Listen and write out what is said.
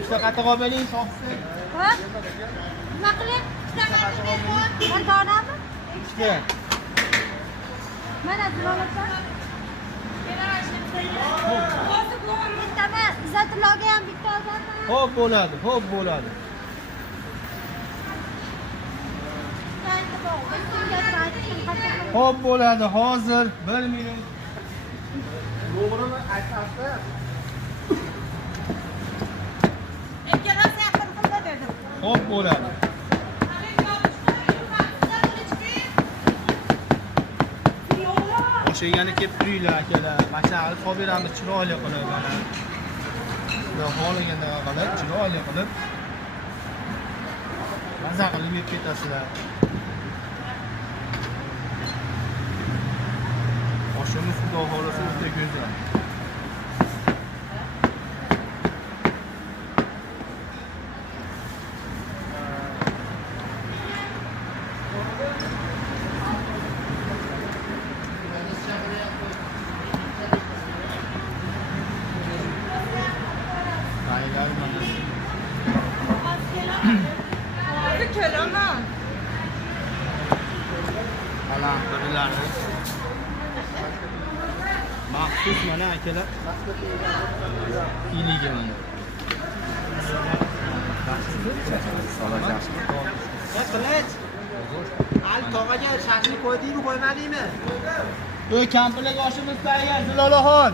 İşte katı beni soğuksun. Ha? Nima qiling? Bir donami? İşte. Mana zilolatsan. Bittami, Izzatullohga ham bitta olsanmi? Xo'p bo'ladi, xo'p bo'ladi. Xo'p bo'ladi, hozir 1 minut. To'g'rimi? Aytasiz. Xo'p bo'ladi. O'shagani kelib turinglar akalar. Mashaqat qilib beramiz chiroyli qilib mana. Xudo xohlaganda qilib, chiroyli qilib. Maza qilib yeb ketasizlar. Oshimiz xudo xohlasa juda go'zal. Alamlarni maxsus mana akalar iyliga mana qilich al tog'aga shashlik qo'ydingmi qo'ymadingmi? Kampirlik oshimiz tayyor Zilolaxon.